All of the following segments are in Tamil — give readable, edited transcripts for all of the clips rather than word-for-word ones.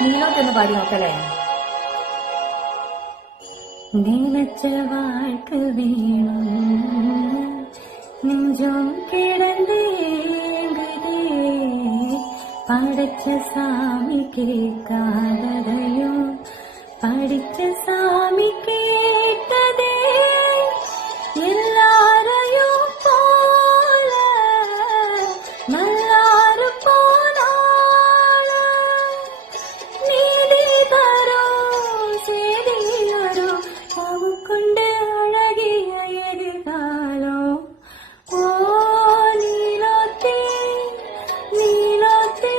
നീലോട്ടൊന്ന് പാടി നോക്കല്ലേ? நினைச்ச வாழ்க்கை வேணும் நெஞ்சம் கிடந்தேங்குதே படைச்ச சாமி கேட்காததையும் படிச்ச சாமி கேட்டதே எல்லாரையும் போல நல்லாரு போனால நீதி தரும் செய்தி வரும் கொண்டு அழகிய எதிர்காலம் ஓ நீலோத்தே நீலோத்தே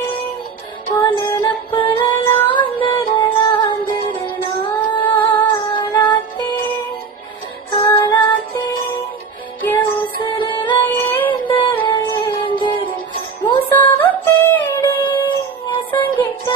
ஓ நினப்புல லாந்தரலாந்தரலாத்தே ஆலாத்தே என் உசுருல ஏந்தர ஏந்தர மூசாவ தேடி அசங்கிட்ட